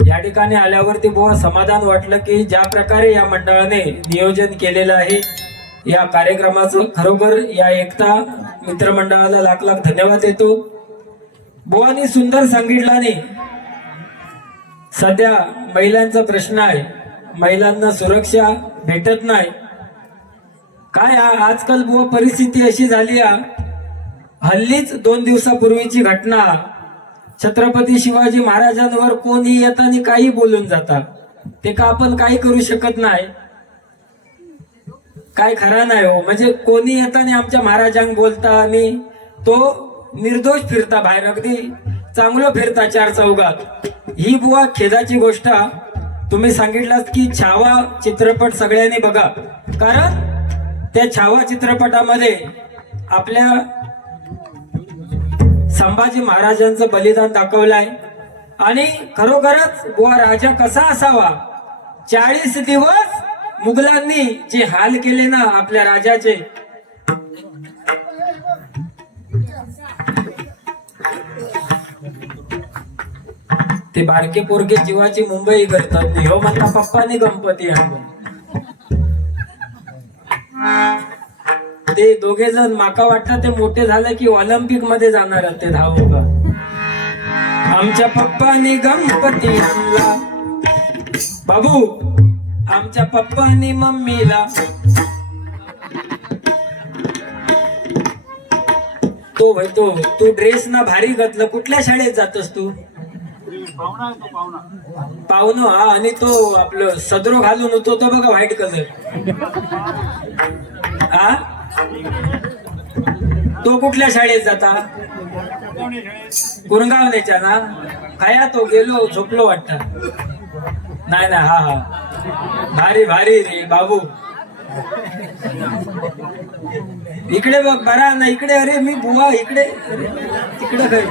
या ठिकाणी आल्यावरती बुवा समाधान वाटलं की ज्या प्रकारे या मंडळाने नियोजन केलेलं आहे या कार्यक्रमाचं खरोखर या एकता मित्रमंडळाला लाख लाख धन्यवाद देतो। बुवानी सुंदर सांगितलं नाही। सध्या महिलांचा प्रश्न आहे, महिलांना सुरक्षा भेटत नाही। काय आजकाल बुवा परिस्थिती अशी झाली आहे, हल्लीच 2 दिवसापूर्वीची घटना, छत्रपती शिवाजी महाराजांवर कोणी येताना काही बोलून जातात, ते का आपण काही करू शकत नाही। काय खरा नाही हो, म्हणजे कोणी येताना आमच्या महाराजांना बोलता आणि तो निर्दोष फिरता बाहेर, अगदी चांगलं फिरता 4 चौघात। ही बुवा खेदाची गोष्ट। तुम्ही सांगितलं की छावा चित्रपट सगळ्यांनी बघा, कारण त्या छावा चित्रपटामध्ये आपल्या संभाजी महाराजांचं बलिदान दाखवलंय आणि खरोखरच बुवा राजा कसा असावा। 40 दिवस मुघलांनी जे हाल केले ना आपल्या राजाचे, ते बारके पोरगे जीवाची मुंबई करतात नाही हो, म्हणता पप्पाने गणपती आणून। ते दोघे जण माका वाटतं ते मोठे झाले की ऑलिम्पिक मध्ये जाणार ते धावू का। आमच्या पप्पाने गणपती आणला बाबू, आमच्या पप्पाने मम्मीला। तो भाई तो तू ड्रेस ना भारी घातलं, कुठल्या शाळेत जातस तू? पाहुणा। हा, आणि तो आपलं सदरो घालून होतो तो बघा व्हाईट कलर। हा, तो कुठल्या शाळेत जाता? कुरगावण्याच्या ना? खाया तो गेलो झोपलो वाटत नाही ना। हा हा, भारी भारी रे बाबू। इकडे बघ बरा ना, इकडे। अरे मी बुवा इकडे, तिकडे काय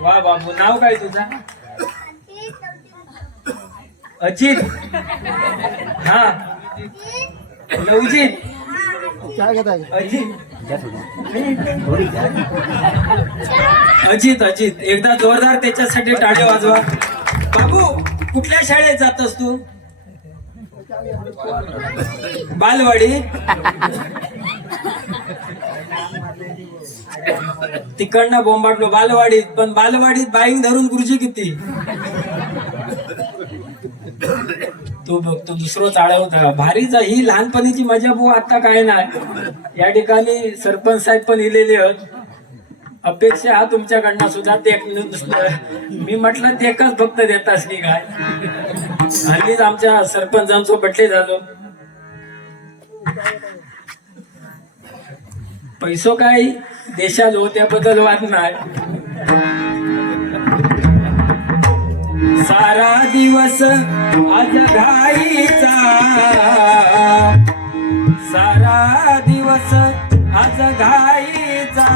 वा बाबू, नाव काय तुझं? अजित। हा, नवजीत। अजित अजित एकदा जोरदार त्याच्यासाठी टाळे वाजवा। बाबू कुठल्या शाळेत जातस तू? बालवाडी। तिकडनं बोंबाटलो बालवाडीत, पण बालवाडीत बाईंग धरून गुरुजी किती। तो बघ तो दुसरं चाळा होता भारीचा। ही लहानपणीची मजा बुवा आता काय नाही। या ठिकाणी सरपंच साहेब पण इलेले आहेत, अपेक्षा हा तुमच्याकडनं सुद्धा ते मी म्हटलं ते एकच फक्त देतास की काय। हल्लीच आमच्या सरपंचांचं बटले झालो। पैसो काय देशात हो त्याबद्दल वाद नाही। सारा दिवस आज घाईचा, सारा दिवस आज घाईचा,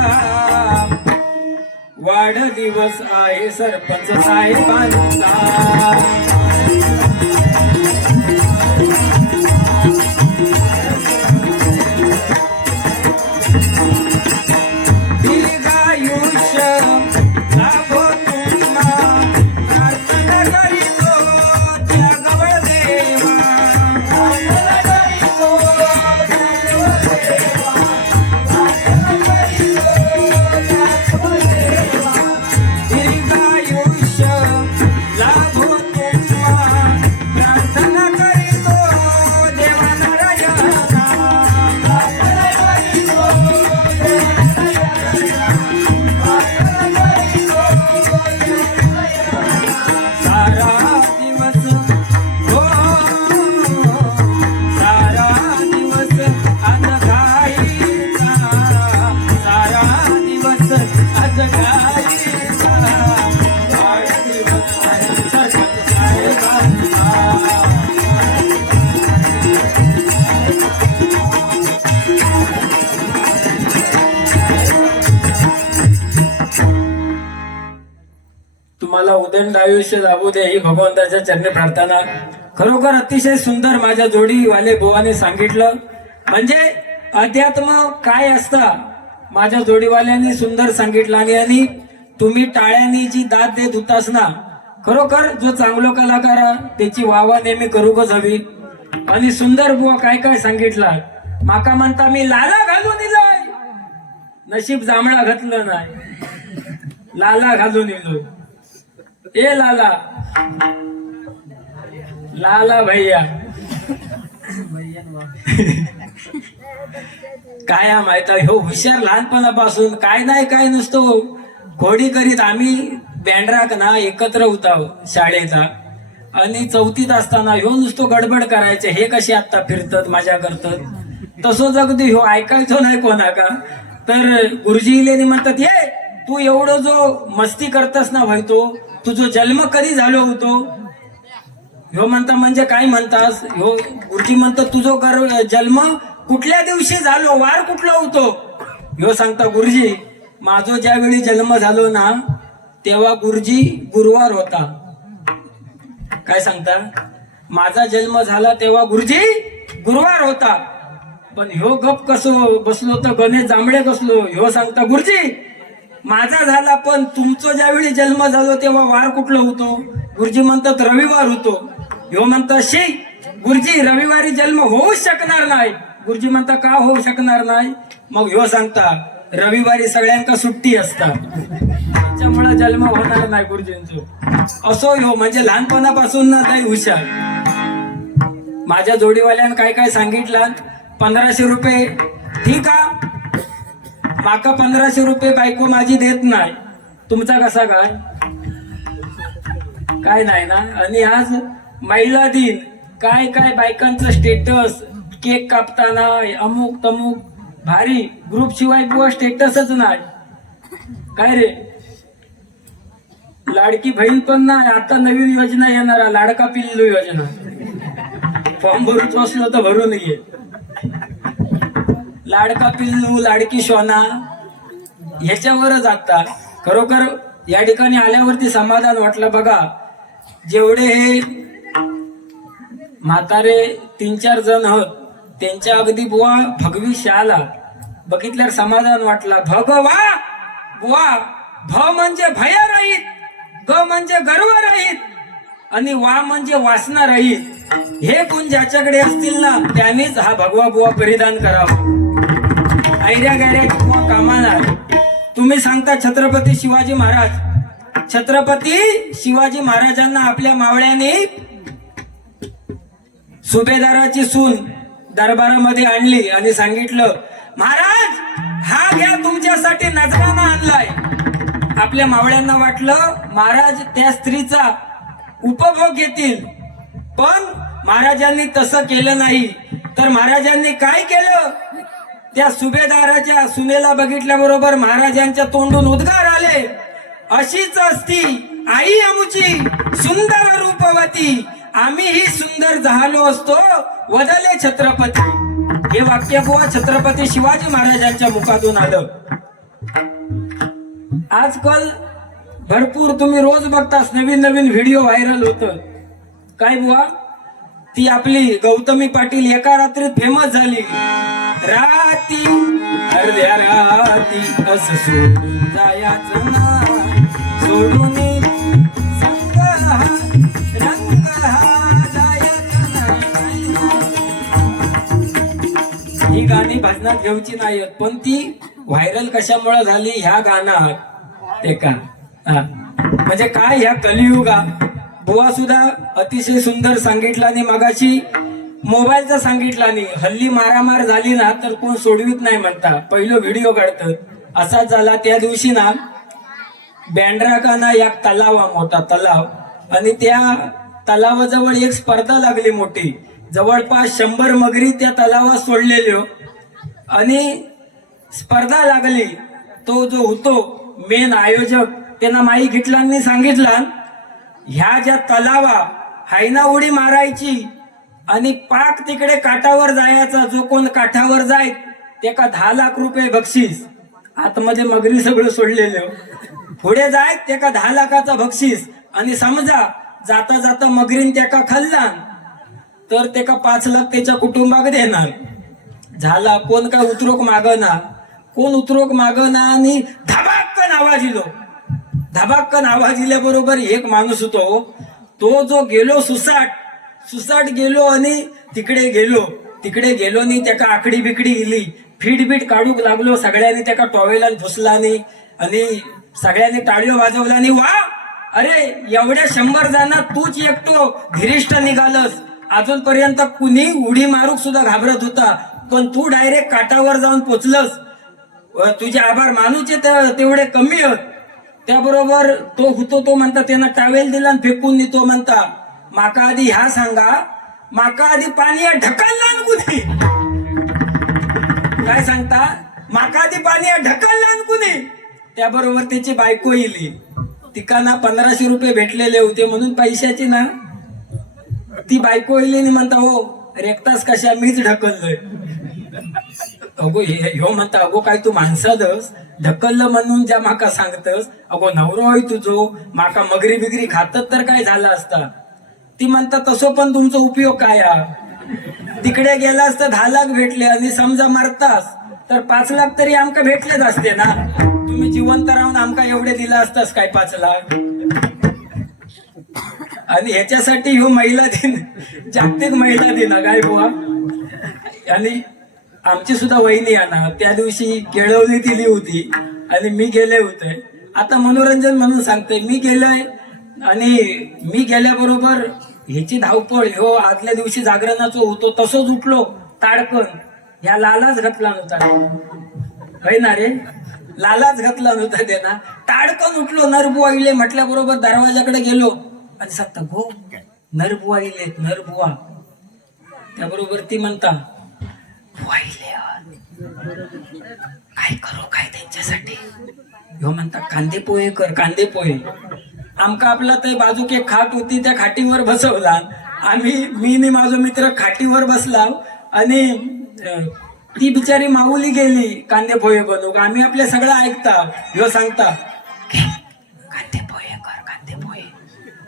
वाढदिवस आहे सरपंच साहेबांचा। तुम्हाला उदंड आयुष्य लाभू दे ही भगवंताच्या चरणी प्रार्थना। खरोखर अतिशय सुंदर माझ्या जोडीवाले बुवाने सांगितलं, म्हणजे अध्यात्म काय असता माझ्या जोडीवाल्यांनी सुंदर सांगितलं आणि तुम्ही टाळ्यांनी जी दाद देत होतास ना, खरोखर जो चांगलो कलाकार आहे, त्याची वावा नेहमी करूकच हवी. आणि सुंदर बुवा काय काय सांगितलं. माका म्हणता मी लाला घालून दिलाय, नशीब जांभळा घातलं नाही, लाला घालून दिलो. ए लाला, लाला भैया काय माहित ह्यो हुशार लहानपणापासून काय नाही काय नसतो घोडी करीत. आम्ही बँड्राक ना एकत्र होता शाळेचा, आणि चौथीत असताना ह्यो नुसतो गडबड करायचे, हे कसे आता फिरतात माझ्या करतात, तसं जगदी ह्यो ऐकायचो नाही कोणाका. तर गुरुजी इलेनी म्हणतात, ये तू एवढं जो मस्ती करतस ना भाई, तो तुझो जन्म कधी झालो होतो. ह्यो म्हणता म्हणजे काय म्हणतास. ह्यो गुरुजी म्हणतात तुझो जन्म कुठल्या दिवशी झालो, वार कुठला होतो. ह्यो सांगता गुरुजी माझो ज्यावेळी जन्म झालो ना तेव्हा गुरुजी गुरुवार होता. काय सांगता, माझा जन्म झाला तेव्हा गुरुजी गुरुवार होता. पण ह्यो गप कसो बसलो तर गणेश जांभळे बसलो. ह्यो सांगता गुरुजी माझा झाला, पण तुमचं ज्यावेळी जन्म झालो तेव्हा वार कुठलं होतो. गुरुजी म्हणतात रविवार होतो. ह्यो म्हणतात शी गुरुजी रविवारी जन्म होऊच शकणार नाही. गुरुजी म्हणता का होऊ शकणार नाही. मग ह्यो सांगता रविवारी सगळ्यांका सुट्टी असतात, त्याच्यामुळे जन्म होणार नाही गुरुजींचं. असो ह्यो म्हणजे लहानपणापासून ना काही हुशार. माझ्या जोडीवाल्यानं काय काय सांगितलं. 1500 रुपये ठीक आहे, माका 1500 रुपये बायको माझी देत नाही, तुमचा कसा काय काय नाही ना. आणि आज महिला दिन, काय काय बायकांचं स्टेटस, केक कापताना अमुक तमुक भारी, ग्रुप शिवाय बुवा स्टेटसच नाही. काय रे, लाडकी बहीण पण नाही, आता नवीन योजना येणार लाडका पिल्लू योजना. फॉर्म भरूच असलं तर भरून घे. लाडका पिल्लू, लाडकी शोना ह्याच्यावरच आता खरोखर या ठिकाणी आल्यावरती समाधान वाटलं. बघा जेवढे हे म्हातारे 3-4 जण आहोत, त्यांच्या अगदी बुवा भगवी शाला बघितल्यावर समाधान वाटला. भगवा बुवा, भ म्हणजे भय राहीत, ग म्हणजे गर्व राहीत, आणि वा म्हणजे वासना राहीत. हे गुण ज्याच्याकडे असतील ना त्यानेच हा भगवा बुवा परिधान करावा. ऐऱ्या गैऱ्या बुवा कामाला. तुम्ही सांगता छत्रपती शिवाजी महाराज, छत्रपती शिवाजी महाराजांना आपल्या मावळ्याने सुभेदाराची सून दरबारामध्ये आणली आणि सांगितलं, महाराज हा घ्या तुमच्यासाठी नजराना आणलाय. आपल्या मावळ्यांना वाटलं महाराज त्या स्त्रीचा उपभोग घेतील, पण महाराजांनी तसं केलं नाही. तर महाराजांनी काय केलं, त्या सुभेदाराच्या सुनेला बघितल्याबरोबर महाराजांच्या तोंडून उद्गार आले, अशीच असती आई आमुची सुंदर रूपवती, आम्हीही सुंदर झालो असतो वदले छत्रपती. हे वाक्य बुवा छत्रपती शिवाजी महाराजांच्या मुखातून आलं. आजकाल भरपूर तुम्ही रोज बघतास नवीन नवीन व्हिडिओ व्हायरल होत. काय बुवा, ती आपली गौतमी पाटील एका रात्रीत फेमस झाली. राती अर्ध्या राती असं सोडून जायचं ना, सोडून संग हा रंग हा जायचं नाही. ही गाणी भजनात घेऊची नाहीत, पण ती व्हायरल कशामुळे झाली ह्या गाण्यात एका म्हणजे काय ह्या कलियुगा. बुवा सुद्धा अतिशय सुंदर सांगितलं. आणि मगाशी मोबाईलचा सांगितला नाही. हल्ली मारामार झाली ना तर कोण सोडवीत नाही म्हणता, पहिलं व्हिडिओ काढतं. असाच झाला त्या दिवशी ना बँड्राका ना एक तलाव, मोठा तलाव, आणि त्या तलावाजवळ एक स्पर्धा लागली मोठी. जवळपास 100 मगरी त्या तलावात सोडलेल्या आणि स्पर्धा लागली. तो जो होतो मेन आयोजक त्यांना माई घेतलांनी सांगितलं, ह्या ज्या तलावा हायना उडी मारायची आणि पाक तिकडे काठावर जायचा. जो कोण काठावर जाय त्याका 10 लाख रुपये बक्षीस. आतमध्ये मगरी सगळं सोडलेलं, पुढे जाय त्याका 10 लाखाचा बक्षीस. आणि समजा जाता जाता मगरीन त्याका खाल्ला तर त्याका 5 लाख त्याच्या कुटुंबाक देणार. झाला कोण काय उतरोक मागना, कोण उतरोक मागना आणि धबाक्कन आवाज इलो. धबाक्कन आवाज इल्याबरोबर एक माणूस होतो, तो जो गेलो सुसाट गेलो आणि तिकडे गेलो आणि त्याका आकडी बिकडी इली, फीट काढूक लागलो. सगळ्यांनी त्याका टॉवेलान फुसलानी आणि सगळ्यांनी टाळ्यो वाजवला. वा अरे एवढ्या 100 जणात तूच एकटो धीरिष्ठ निघालस. अजूनपर्यंत कुणी उडी मारूक सुद्धा घाबरत होता, पण तू डायरेक्ट काठावर जाऊन पोचलस. तुझे आभार मानूचे तेवढे कमी आहेत. त्याबरोबर तो होतो, तो म्हणता त्यानं टावेल दिला आणि फेकून तो म्हणता, माका आधी ह्या सांगा, माका आधी पाणी ढकलला कुणी. काय सांगता, माका आधी पाणी ढकलला कुणी. त्याबरोबर त्याची बायको इली. तिका ना 1500 रुपये भेटलेले होते म्हणून पैशाची ना ती बायको इली आणि म्हणता, हो रेखतास कशा, मीच ढकललोय. अगो ह्यो म्हणता, अगो काय तू माणसादस ढकललं म्हणून ज्या माका सांगतस, अगो नवरो होय तुझो, माका मगरी बिगरी खातत तर काय झालं असता. ती म्हणता, तसो पण तुमचा उपयोग काय हा. तिकडे गेलास तर 10 लाख भेटले आणि समजा मरतास तर 5 लाख तरी आमका भेटलेच असते ना. तुम्ही जिवंत राहून आमका एवढे दिला असतास काय 5 लाख. आणि ह्याच्यासाठी ह्यो महिला दिन, जागतिक महिला दिन काय बुवा. आणि आमची सुद्धा वहिनी आहे ना, त्या दिवशी केळवली दिली होती आणि मी गेले होते. आता मनोरंजन म्हणून सांगते, मी गेलोय आणि मी गेल्याबरोबर ह्याची धावपळ, ह्यो आदल्या दिवशी जागरणाचं होतो तसंच उठलो ताडकन. ह्या लालाच घातला नव्हता होय ना रे, लालाच घातला नव्हता त्यांना. ताडकन उठलो, नरबुवा इले म्हटल्याबरोबर दरवाजाकडे गेलो आणि सांगता, भो नरबुवा इलेत, नरबुवा. त्याबरोबर ती म्हणता, बुवा इले काय करू काय त्यांच्यासाठी. ह्यो म्हणता, कांदे पोहे कर, कांदे पोहे. आमका आपला ते बाजूक एक खाट होती, त्या खाटीवर बसवला. मी आणि माझा मित्र खाटीवर बसला आणि ती बिचारी माऊली गेली कांदे पोहे बनवू. आम्ही आपल्या सगळं ऐकता. ह्यो सांगता, कांदे पोहे कर, कांदे पोहे.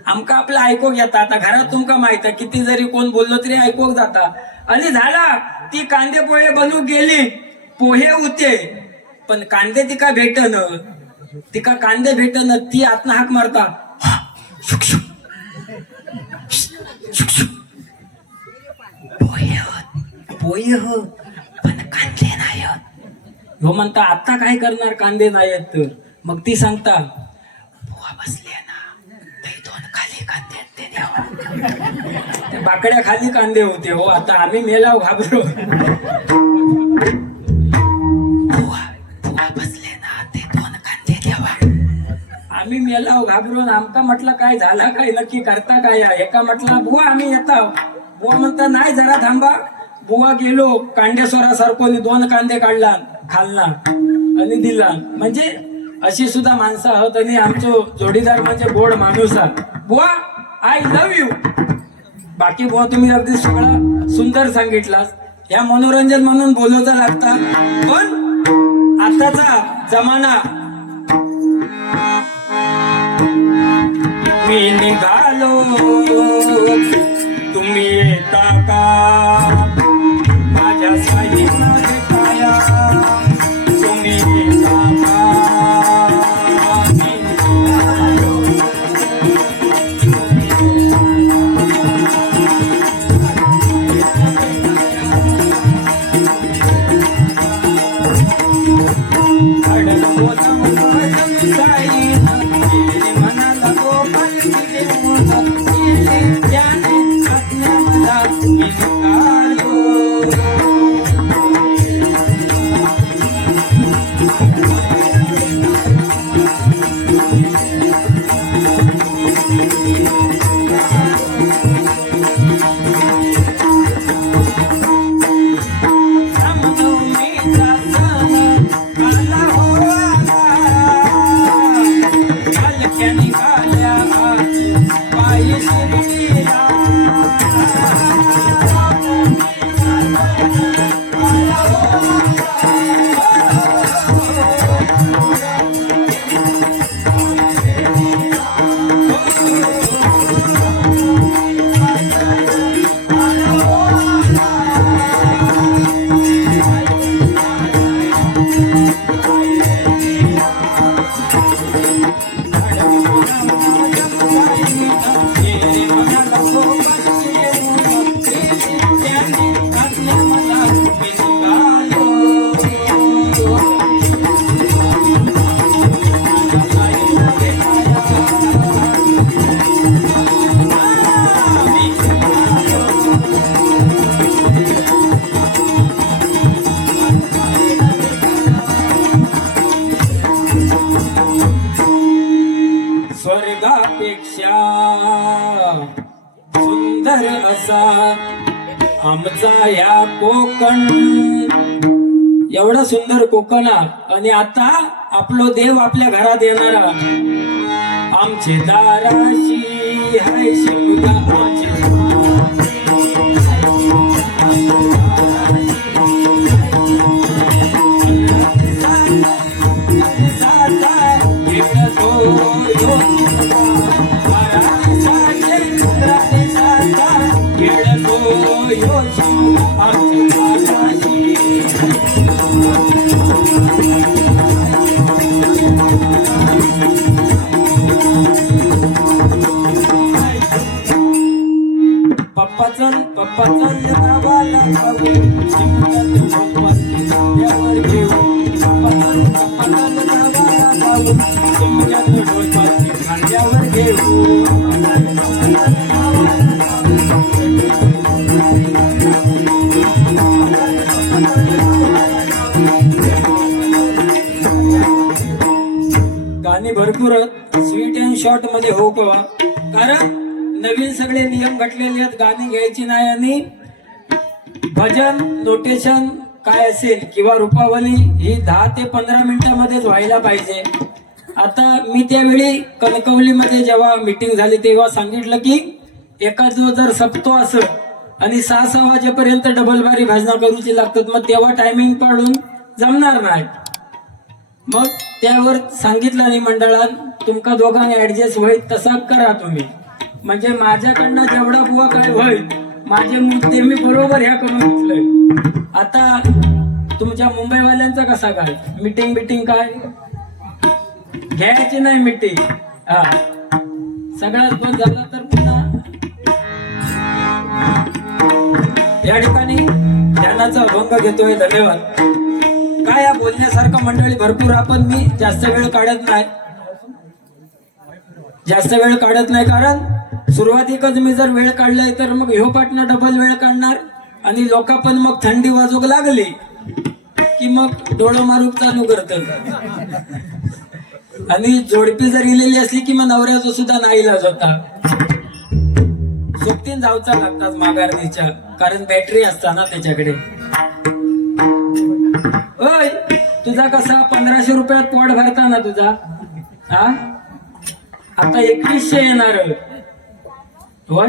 आमका आपलं ऐकूक येता. आता घरात तुमका माहित आहे, किती जरी कोण बोललो तरी ऐकूक जाता. आणि झाला, ती कांदे पोहे बनवू गेली. पोहे होते पण कांदे तिका भेटन, तिका कांदे भेटन. ती आतनं हाक मारता, पोहे हो पण कांदे नाही. ह्यो म्हणता, आता काय करणार, कांदे नाहीत तर. मग ती सांगता, बुवा बसले ना, ते 2 खाली कांदे ते द्यावा. त्या बाकड्या खाली कांदे होते हो. आता आम्ही मेलाव घाबरो. बुवा बसले ना, ते 2 कांदे द्यावा. आम्ही मेलाव घाबरून. आमका म्हटलं, काय झाला, काय नक्की करता काय. एका म्हटलं, बुवा आम्ही येताव. बुवा म्हणता, नाही जरा थांबा. बुवा गेलो, कांडेश्वरासारखो 2 कांदे काढला, खाल्ला आणि दिला. म्हणजे अशी सुद्धा माणसं आहोत. आणि आमचो जोडीदार म्हणजे गोड माणूस आहे. बुवा आय लव्ह यू. बाकी बुवा तुम्ही अगदी सगळं सुंदर सांगितलास. ह्या मनोरंजन म्हणून बोलवता लागता, पण आताचा जमाना. मी निघालो, तुम्ही येता का माझ्या साईला भेटाया. तुम्ही येता का. स्वर्गापेक्षा सुंदर असा आमचा या कोकण. एवढा सुंदर कोकण आणि आता आपलो देव आपल्या घरात येणारा. आमचे दाराशी हाय शिमगा पप्पा चल गावाला जाऊ शिमग्यावर घेऊ. पप्पा चल गावाला जाऊ शिमग्यावर घेऊ. गाणी भरपूर स्वीट अँड शॉर्ट मध्ये हो किंवा कारण नवीन सगळे नियम घटलेले आहेत. गाणी घ्यायची नाही आणि भजन नोटेशन काय असेल किंवा रूपावली ही 10 ते 15 मिनिटांमध्येच व्हायला पाहिजे. आता मी त्यावेळी कणकवलीमध्ये जेव्हा मीटिंग झाली तेव्हा सांगितलं की एखादं जर सप्तो असं आणि 6-6 वाजेपर्यंत डबल बारी भाजना करूची लागतात, मग तेव्हा टायमिंग काढून जमणार नाही. मग त्यावर सांगितलं आणि मंडळात तुमका दोघांनी ऍडजस्ट होईल तसा करा तुम्ही. म्हणजे माझ्याकडनं जेवढा बुवा काय होईल माझे मुद्दे मी बरोबर ह्या करून घेतलंय. आता तुमच्या मुंबईवाल्यांचा कसा काय मीटिंग काय घ्यायची नाही मीटिंग. हा सगळ्यात बंद झाला तर पुन्हा या ठिकाणी ध्यानाचा भंग घेतोय. धन्यवाद. काय या बोलण्यासारखं मंडळी भरपूर आपण मी जास्त वेळ काढत नाही कारण सुरुवातीकच मी जर वेळ काढलाय तर मग ह्यो पाटणं डबल वेळ काढणार आणि लोक पण मग थंडी वाजूक लागली की मग डोळं मारूक चालू करत. आणि जोडपी जर इलेली असली की मग नवऱ्याचा सुद्धा नाईलाज होता. सोबतीन जाऊचा लागतात माघारणीच्या कारण बॅटरी असता ना त्याच्याकडे. ओय तुझा कसा 1500 रुपयात पोट भरता ना तुझा. हा आता 2100 येणार होय.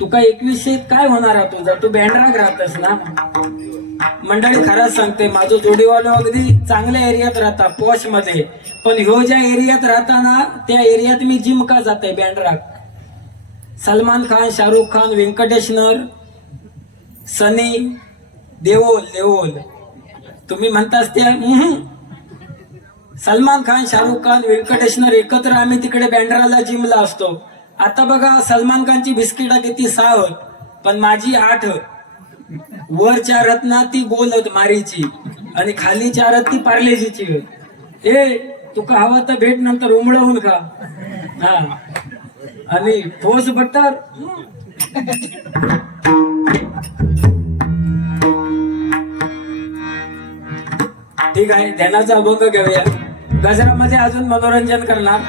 तुका 2100 काय होणार आहे तुझा. तू बँड्राग राहतस ना. मंडळी खरंच सांगते माझं जोडीवालो अगदी चांगल्या एरियात राहता पॉश मध्ये, पण ह्यो ज्या एरियात राहता ना त्या एरियात मी जिम का जाते बँड्राग. सलमान खान, शाहरुख खान, व्यंकटेशनर, सनी देओल तुम्ही म्हणतास त्या सलमान खान, शाहरुख खान, व्यंकटेशनर एकत्र आम्ही तिकडे बँड्राला जिमला असतो. आता बघा सलमान खानची बिस्किटा किती 6 पण माझी 8. वर 4 आहेत ना ती गोल होत मारीची आणि खाली 4 आहेत ती पार्लेजीची. ए तुका हवा तर भेट नंतर उमळवून खा. हा आणि ठोस बटर. ठीक आहे ध्यानाचा अभंग घेऊया. गजरामध्ये अजून मनोरंजन करणार.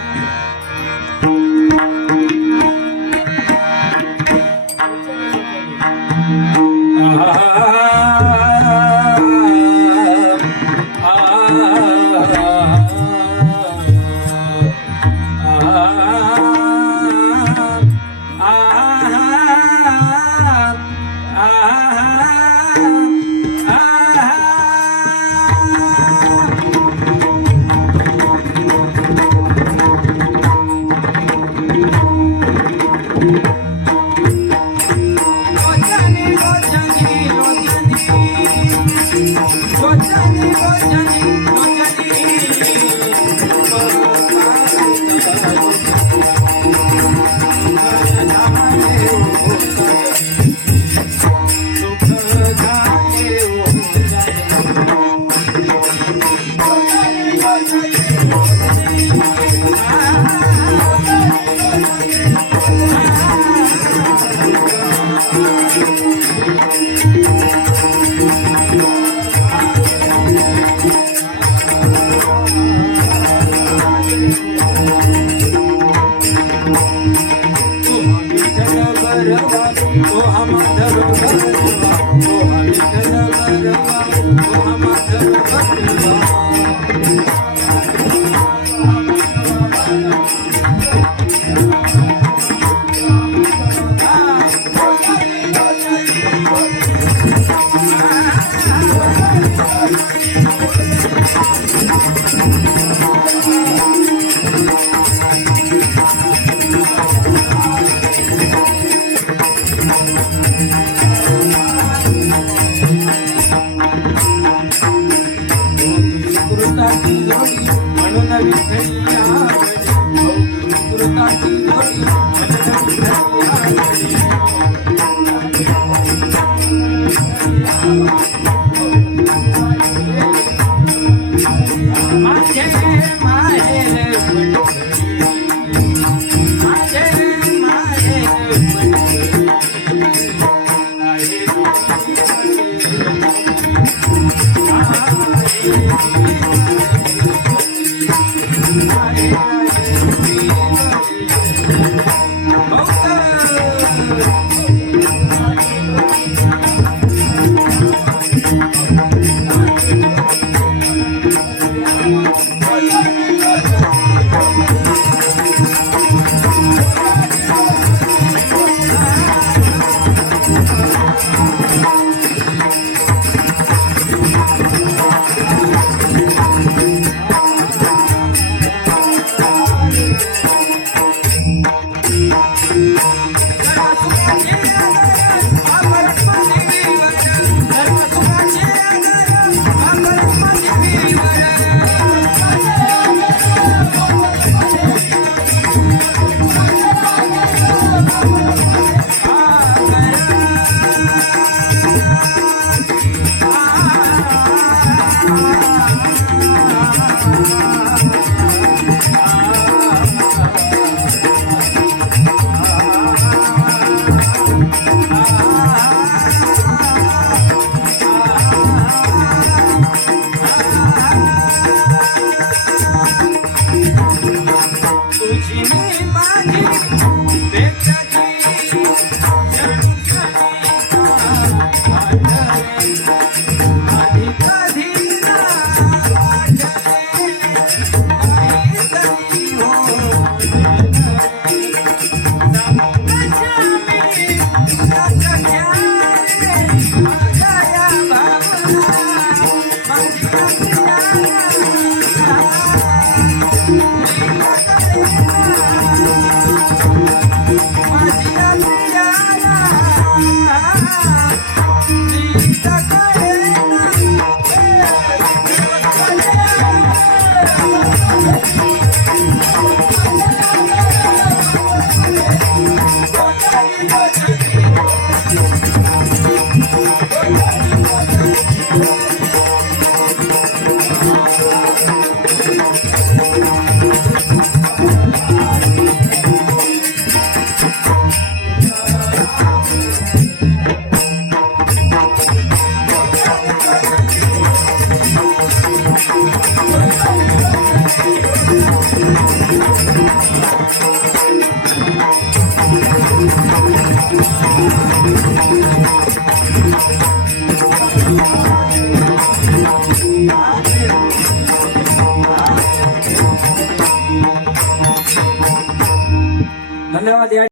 सुकृताची जोडी म्हणून विठ्ठली आघडी सुकृताची जोडी म्हणून विठ्ठली आघडी माझे माहेर पंढरी माझे माहेर Thank you.